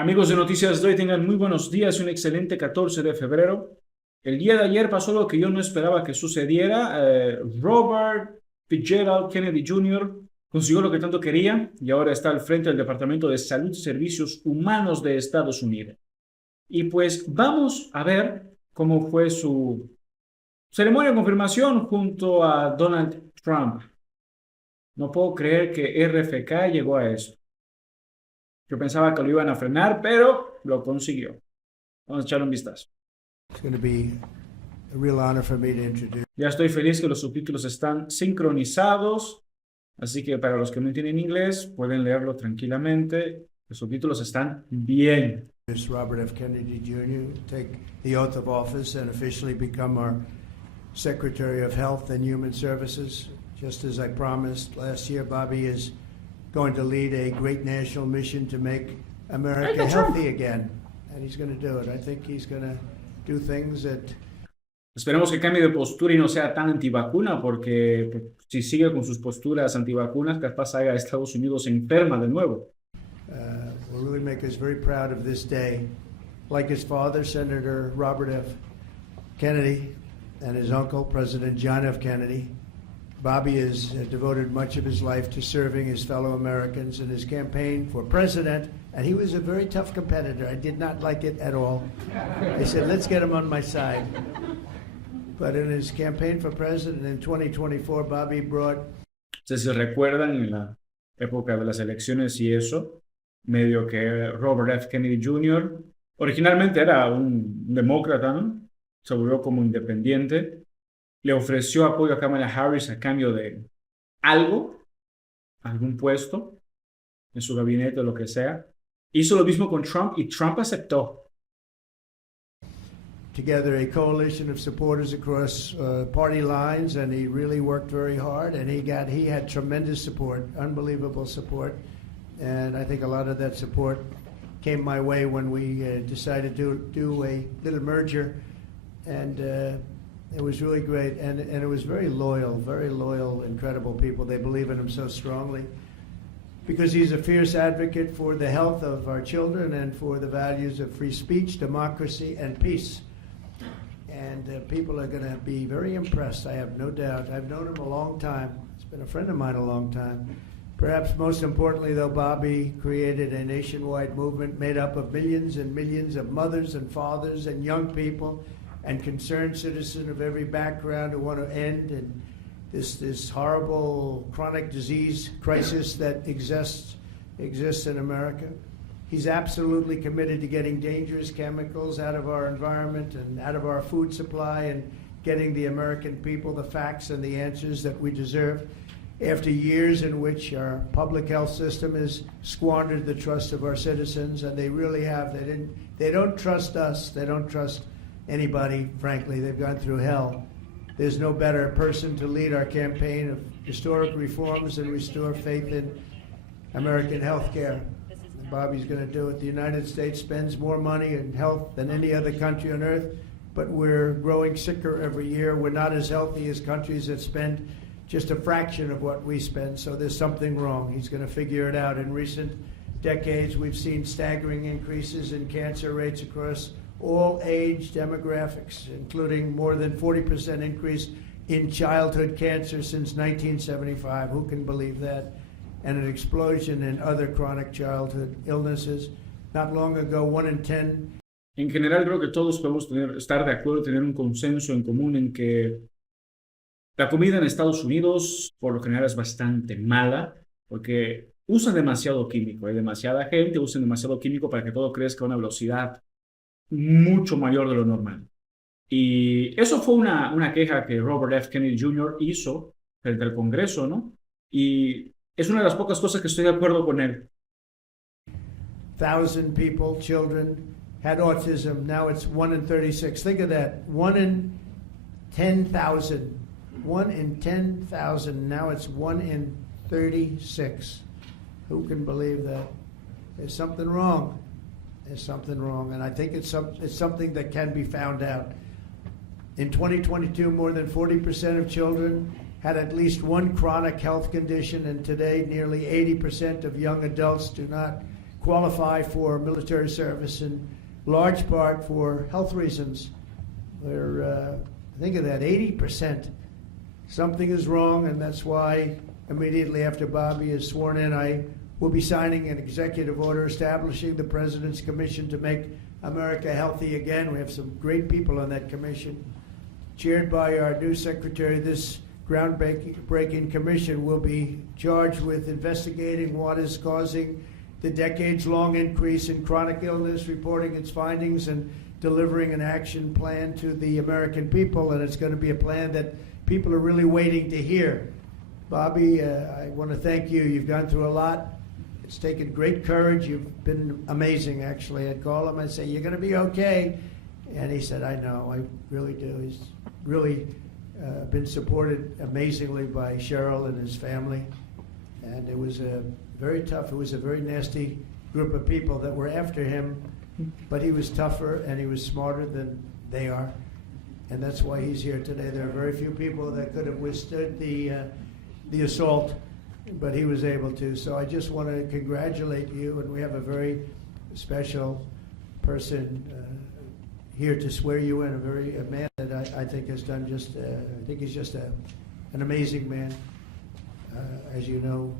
Amigos de Noticias de hoy, tengan muy buenos días y un excelente 14 de febrero. El día de ayer pasó lo que yo no esperaba que sucediera. Robert Fitzgerald Kennedy Jr. consiguió lo que tanto quería y ahora está al frente del Departamento de Salud y Servicios Humanos de Estados Unidos. Y pues vamos a ver cómo fue su ceremonia de confirmación junto a Donald Trump. No puedo creer que RFK llegó a eso. Yo pensaba que lo iban a frenar, pero lo consiguió. Vamos a echarle un vistazo. Ya estoy feliz que los subtítulos están sincronizados, así que para los que no entienden inglés pueden leerlo tranquilamente. Los subtítulos están bien. Robert F. Kennedy Jr. take the oath of office and officially become our Secretary of Health and Human Services. Just as I promised last year, Bobby is going to lead a great national mission to make America healthy again. And he's going to do it. I think he's going to do things that... Esperemos que cambie de postura y no sea tan antivacuna, porque si sigue con sus posturas antivacunas, capaz haga a Estados Unidos enferma de nuevo. Will really make us very proud of this day. Like his father, Senator Robert F. Kennedy, and his uncle, President John F. Kennedy, Bobby has devoted much of his life to serving his fellow Americans in his campaign for president, and he was a very tough competitor. I did not like it at all. I said, let's get him on my side. But in his campaign for president in 2024, Bobby brought... Si se recuerdan, en la época de las elecciones y eso, medio que Robert F. Kennedy Jr. originalmente era un demócrata, ¿no? Se volvió como independiente. Le ofreció apoyo a Kamala Harris a cambio de algo, algún puesto en su gabinete o lo que sea. Hizo lo mismo con Trump y Trump aceptó. Together a coalition of supporters across party lines, and he really worked very hard, and he had tremendous support, unbelievable support, and I think a lot of that support came my way when we decided to do a little merger, and it was really great, and it was very loyal, incredible people. They believe in him so strongly because he's a fierce advocate for the health of our children and for the values of free speech, democracy, and peace. And people are going to be very impressed, I have no doubt. I've known him a long time. He's been a friend of mine a long time. Perhaps most importantly, though, Bobby created a nationwide movement made up of millions and millions of mothers and fathers and young people and concerned citizens of every background who want to end and this horrible chronic disease crisis that exists in America. He's absolutely committed to getting dangerous chemicals out of our environment and out of our food supply and getting the American people the facts and the answers that we deserve. After years in which our public health system has squandered the trust of our citizens, and they really have, they don't trust us, they don't trust anybody, frankly. They've gone through hell. There's no better person to lead our campaign of historic reforms and restore faith in American health care. And Bobby's going to do it. The United States spends more money in health than any other country on earth, but we're growing sicker every year. We're not as healthy as countries that spend just a fraction of what we spend, so there's something wrong. He's going to figure it out. In recent decades, we've seen staggering increases in cancer rates across all age demographics, including more than 40% increase in childhood cancer since 1975. Who can believe that? And an explosion in other chronic childhood illnesses. Not long ago, 1 in 10. En general, creo que todos podemos estar de acuerdo, tener un consenso en común en que la comida en Estados Unidos, por lo general, es bastante mala, porque usan demasiado químico. Hay demasiada gente, usan demasiado químico para que todo crezca a una velocidad mucho mayor de lo normal. Y eso fue una queja que Robert F. Kennedy Jr. hizo frente al Congreso, ¿no? Y es una de las pocas cosas que estoy de acuerdo con él. 1,000 people, children, had autism. Now it's 1 in 36. Think of that. 1 in 10,000. 1 in 10,000. Now it's 1 in 36. Who can believe that? There's something wrong. There's something wrong, and I think it's something that can be found out. In 2022, more than 40% of children had at least one chronic health condition, and today nearly 80% of young adults do not qualify for military service, in large part for health reasons. They're, think of that, 80%. Something is wrong, and that's why immediately after Bobby is sworn in, I will be signing an executive order establishing the President's Commission to make America healthy again. We have some great people on that commission. Chaired by our new secretary, this groundbreaking commission will be charged with investigating what is causing the decades-long increase in chronic illness, reporting its findings, and delivering an action plan to the American people. And it's going to be a plan that people are really waiting to hear. Bobby, I want to thank you. You've gone through a lot. It's taken great courage. You've been amazing, actually. I'd call him and say, "You're going to be okay." And he said, "I know, I really do." He's really been supported amazingly by Cheryl and his family. And it was very tough. It was a very nasty group of people that were after him. But he was tougher and he was smarter than they are. And that's why he's here today. There are very few people that could have withstood the assault, but he was able to. So I just want to congratulate you, and we have a very special person here to swear you in, a man that I think has done just, I think he's just an amazing man. As you know,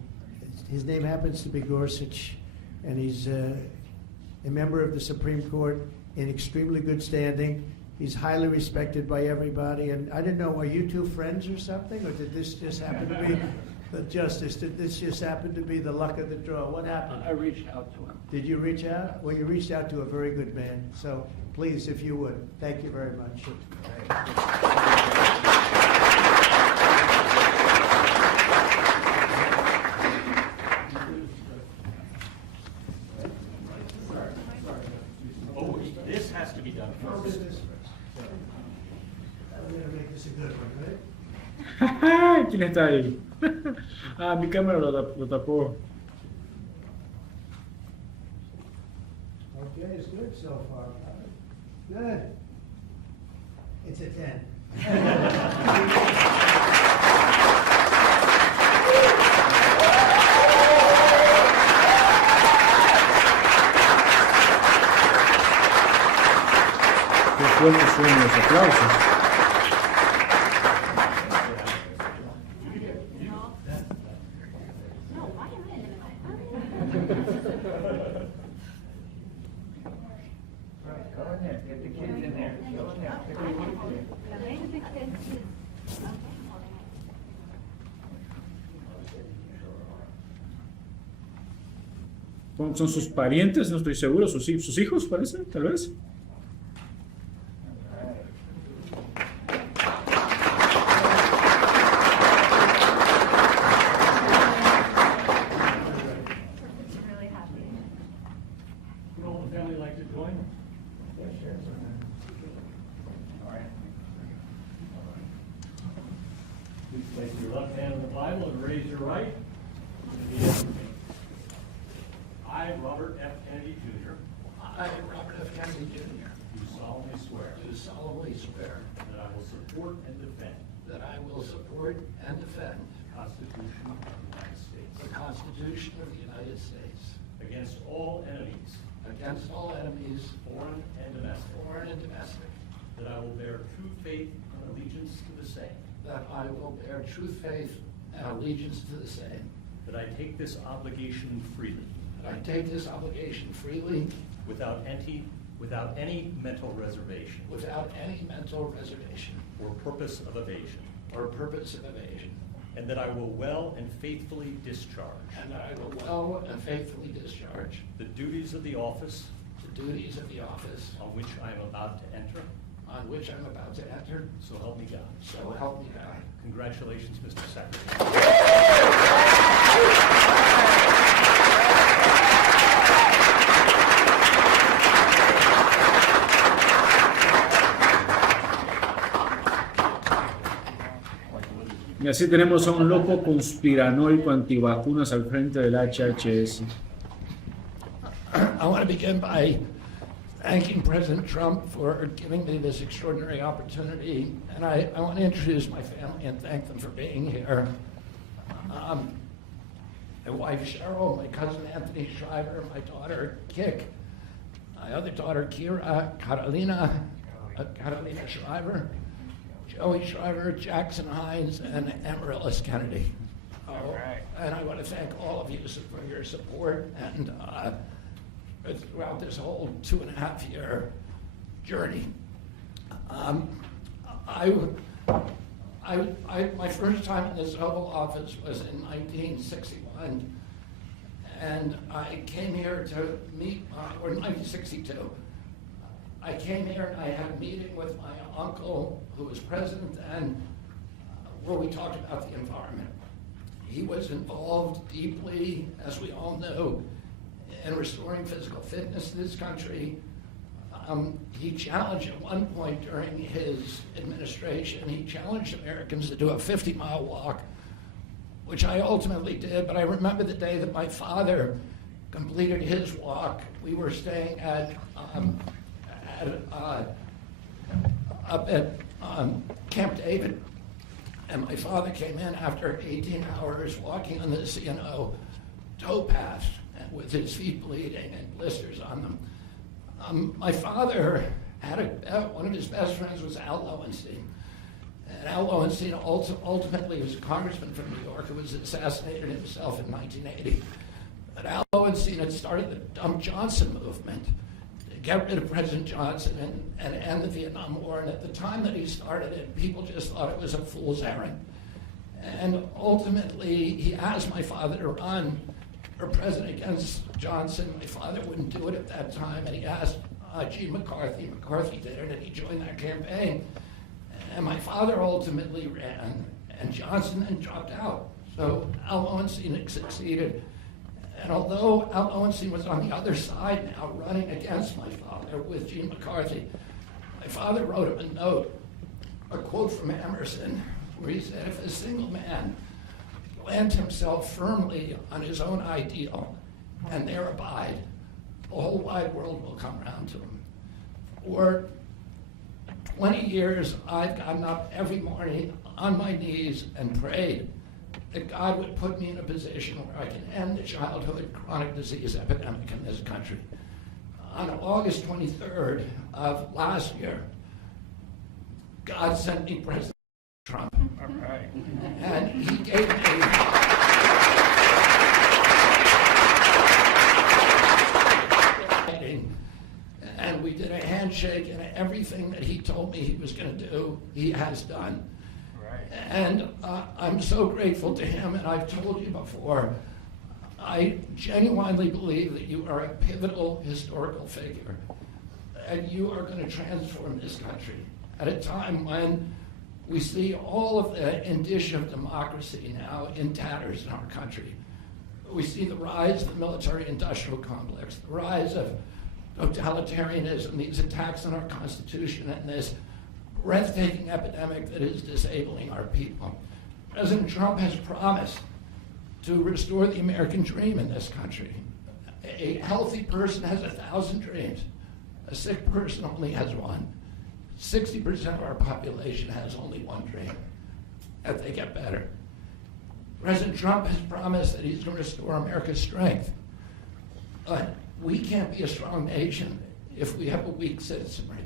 his name happens to be Gorsuch, and he's a member of the Supreme Court in extremely good standing. He's highly respected by everybody, and I didn't know, are you two friends or something, or did this just happen to be the justice? Did this just happen to be the luck of the draw? What happened? I reached out to him. Did you reach out? Well, you reached out to a very good man, so please, if you would. Thank you very much. Oh, this has to be done first. I'm going to make this a good one, right? ¿Quién está ahí? Ah, mi cámara lo tapó. Okay, it's good so far. Good. It's a 10. Qué fuertes son los aplausos. ¿Son sus parientes? No estoy seguro. ¿Sus hijos, parece? Tal vez. Please place your left hand on the Bible and raise your right. Repeat after me. I, Robert F. Kennedy Jr. I, Robert F. Kennedy Jr. Do solemnly swear do solemnly swear that I will support and defend that I will support and defend the Constitution of the United States the Constitution of the United States against all enemies, against all enemies, foreign and domestic, foreign and domestic, that I will bear true faith and allegiance to the same, that I will bear true faith and allegiance to the same, that I take this obligation freely, that I take this obligation freely without any mental reservation without any mental reservation or purpose of evasion, or purpose of evasion, and that I will well and faithfully discharge and that I will well and faithfully discharge the duties of the office the duties of the office on which I am about to enter. on which I'm about to enter. So help me God. So help me God. Congratulations, Mr. Secretary. Y así tenemos a un loco conspiranoico antivacunas al frente del HHS. I want to begin by thanking President Trump for giving me this extraordinary opportunity, and I want to introduce my family and thank them for being here. my wife Cheryl, my cousin Anthony Shriver, my daughter Kik, my other daughter Kira, Carolina Shriver, Joey Shriver, Jackson Hines, and Amaryllis Kennedy. And I want to thank all of you for your support and throughout this whole 2.5-year journey. My first time in this Oval Office was in 1961, and I came here to meet, or 1962. I came here and I had a meeting with my uncle, who was president then, where we talked about the environment. He was involved deeply, as we all know, in restoring physical fitness in this country. He challenged at one point during his administration, he challenged Americans to do a 50-mile walk, which I ultimately did, but I remember the day that my father completed his walk. We were staying up at Camp David, and my father came in after 18 hours walking on the C&O towpath with his feet bleeding and blisters on them. My father had one of his best friends was Al Lowenstein. And Al Lowenstein ultimately was a congressman from New York who was assassinated himself in 1980. But Al Lowenstein had started the Dump Johnson movement to get rid of President Johnson and end the Vietnam War. And at the time that he started it, people just thought it was a fool's errand. And ultimately, he asked my father to run for president against Johnson. My father wouldn't do it at that time, and he asked Gene McCarthy. McCarthy did it, and he joined that campaign. And my father ultimately ran, and Johnson then dropped out. So Al Lowenstein succeeded. And although Al Lowenstein was on the other side now, running against my father with Gene McCarthy, my father wrote him a note, a quote from Emerson, where he said, if a single man plant himself firmly on his own ideal and there abide, the whole wide world will come around to him. For 20 years, I've gotten up every morning on my knees and prayed that God would put me in a position where I can end the childhood chronic disease epidemic in this country. On August 23rd of last year, God sent me President Trump. All right. And he gave me and we did a handshake, and everything that he told me he was going to do, he has done. Right. And I'm so grateful to him, and I've told you before, I genuinely believe that you are a pivotal historical figure, and you are going to transform this country at a time when we see all of the indicia of democracy now in tatters in our country. We see the rise of the military-industrial complex, the rise of totalitarianism, these attacks on our Constitution, and this breathtaking epidemic that is disabling our people. President Trump has promised to restore the American dream in this country. A healthy person has 1,000 dreams. A sick person only has one. 60% of our population has only one dream, that they get better. President Trump has promised that he's going to restore America's strength. But we can't be a strong nation if we have a weak citizenry.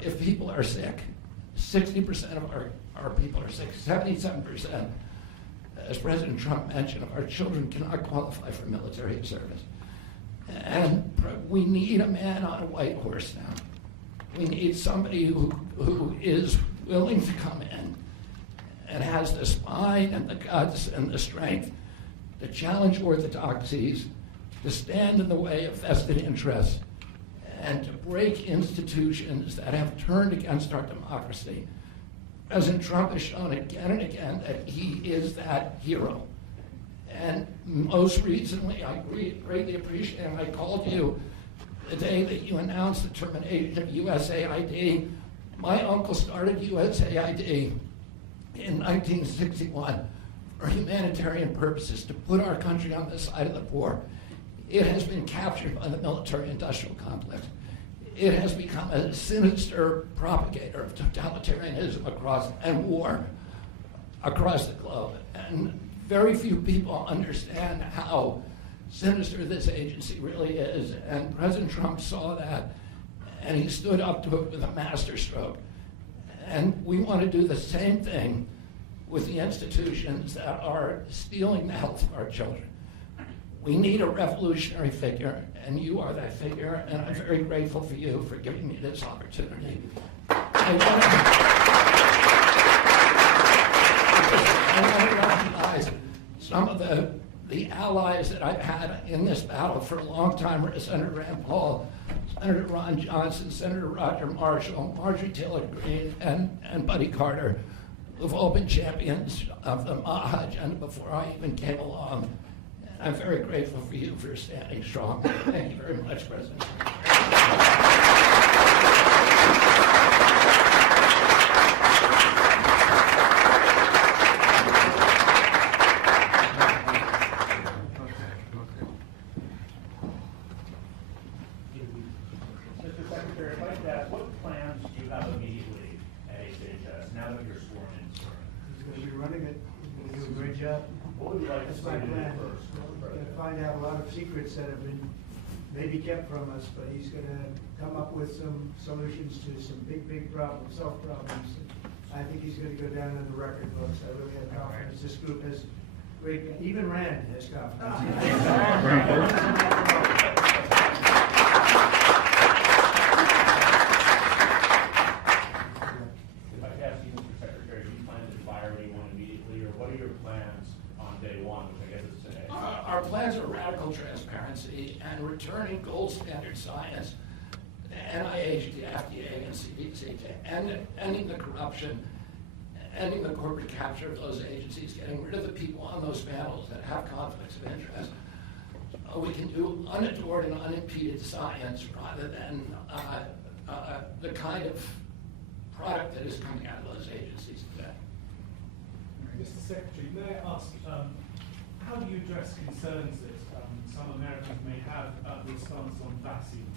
If people are sick, 60% of our people are sick, 77%, as President Trump mentioned, of our children cannot qualify for military service. And we need a man on a white horse now. We need somebody who is willing to come in and has the spine and the guts and the strength to challenge orthodoxies, to stand in the way of vested interests, and to break institutions that have turned against our democracy. President Trump has shown again and again that he is that hero. And most recently, I greatly appreciate, and I called you the day that you announced the termination of USAID. My uncle started USAID in 1961 for humanitarian purposes, to put our country on the side of the poor. It has been captured by the military-industrial complex. It has become a sinister propagator of totalitarianism and war across the globe. And very few people understand how sinister this agency really is, and President Trump saw that, and he stood up to it with a masterstroke. And we want to do the same thing with the institutions that are stealing the health of our children. We need a revolutionary figure, and you are that figure, and I'm very grateful for you for giving me this opportunity. I want to recognize some of the allies that I've had in this battle for a long time: Senator Rand Paul, Senator Ron Johnson, Senator Roger Marshall, Marjorie Taylor Greene, and Buddy Carter, who've all been champions of the MAHA agenda before I even came along. I'm very grateful for you for standing strong. Thank you very much, President. Mr. Secretary, I'd like to ask, what plans do you have immediately at HHS now that you're sworn in? He's going to be running it. He's going to do a great job. What would you like to That's see my you do plan. first? We're going to find out a lot of secrets that have been maybe kept from us, but he's going to come up with some solutions to some big problems, health problems. I think he's going to go down in the record books. I really have confidence. This group has great, even Rand has confidence. If I could ask you, Mr. Secretary, do you plan to fire anyone immediately, or what are your plans on day one, which I guess is today? Our plans are radical transparency and returning gold standard science, the NIH, the FDA, and CDC, ending the corruption, ending the corporate capture of those agencies, getting rid of the people on those panels that have conflicts of interest. We can do unadored and unimpeded science rather than the kind of product that is coming out of those agencies today. Mr. Secretary, may I ask, how do you address concerns that some Americans may have about the stance on vaccines?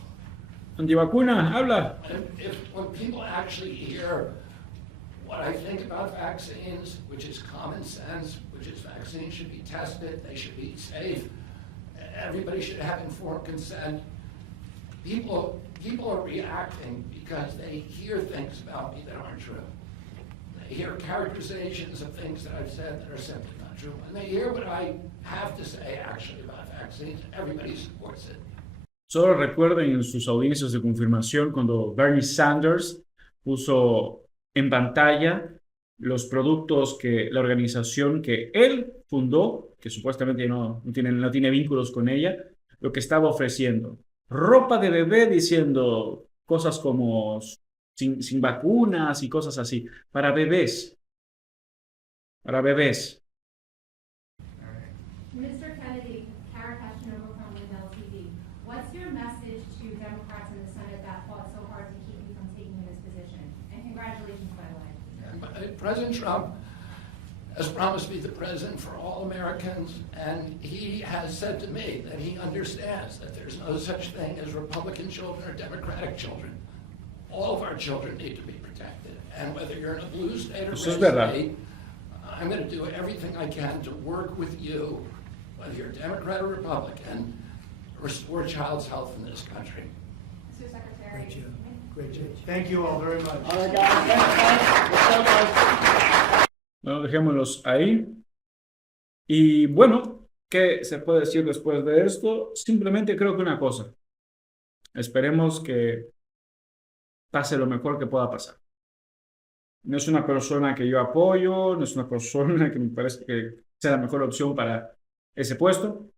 Antivacuna, habla. And when people actually hear what I think about vaccines, which is common sense, which is vaccines should be tested, they should be safe, everybody should have informed consent, people are reacting because they hear things about me that aren't true. They hear characterizations of things that I've said that are simply not true. And they hear what I have to say actually about vaccines. Everybody supports it. Solo recuerden en sus audiencias de confirmación cuando Bernie Sanders puso en pantalla los productos que la organización que él fundó, que supuestamente no tiene vínculos con ella, lo que estaba ofreciendo. Ropa de bebé diciendo cosas como sin vacunas y cosas así. Para bebés. Para bebés. Mr. Kennedy, Kara Kashinova from Lindell TV. What's your message to Democrats in the Senate that fought so hard to keep you from taking this position? And congratulations, by the way. President Trump has promised to be the president for all Americans, and he has said to me that he understands that there's no such thing as Republican children or Democratic children. All of our children need to be protected, and whether you're in a blue state or red state, I'm going to do everything I can to work with you, whether you're Democrat or Republican, to restore child's health in this country. Mr. Secretary. Great job. Great job. Thank you all very much. All right, guys. Bueno, dejémoslos ahí. Y bueno, ¿qué se puede decir después de esto? Simplemente creo que una cosa. Esperemos que pase lo mejor que pueda pasar. No es una persona que yo apoyo, no es una persona que me parece que sea la mejor opción para ese puesto.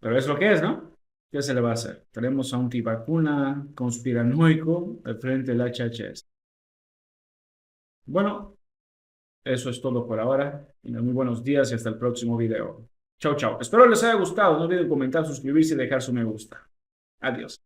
Pero es lo que es, ¿no? ¿Qué se le va a hacer? Tenemos a un antivacuna conspiranoico al frente del HHS. Bueno, eso es todo por ahora. Tengan muy buenos días y hasta el próximo video. Chao, chao. Espero les haya gustado. No olviden comentar, suscribirse y dejar su me gusta. Adiós.